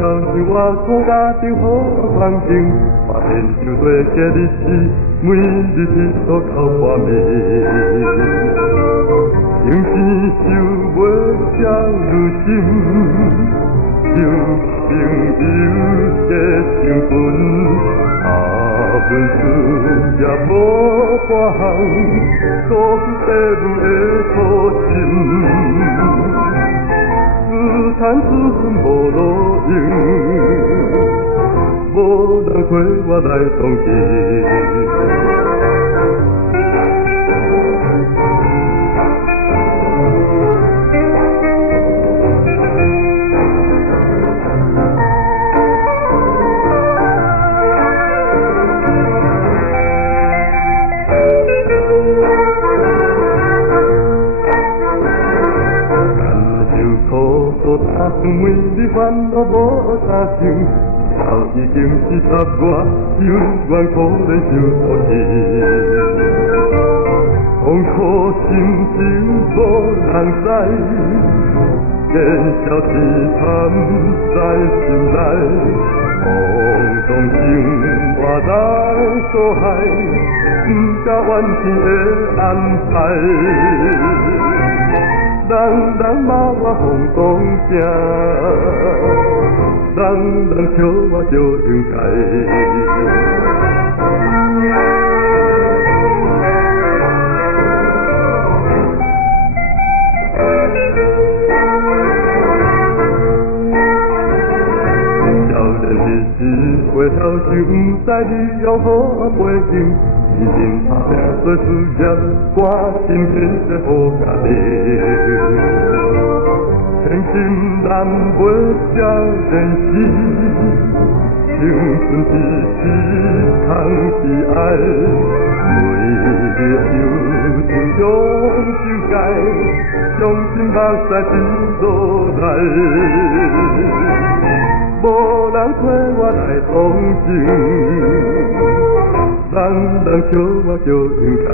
生我苦家庭好环境，发现就多些日子，每日日都靠半暝。用钱收袂下如心，有朋友结成婚，阮事业无半项，都父父母的苦心。自叹自恨无路用，无人陪我来同行。每日烦恼无啥想，早已经是十外，有缘可怜受苦情。痛苦心情无人知，见笑痴缠在心内。风中情我来所害，不甲怨天的安排。人人骂我风光正，人人笑我就应该。少年日子过头就不知你用好背景。一心打拼做事业，我真拼在好家庭。千金难买这人世，青春一时空是爱，每日有情用就该，相信目屎滴落来。无人陪我来同情，人人笑我就应该。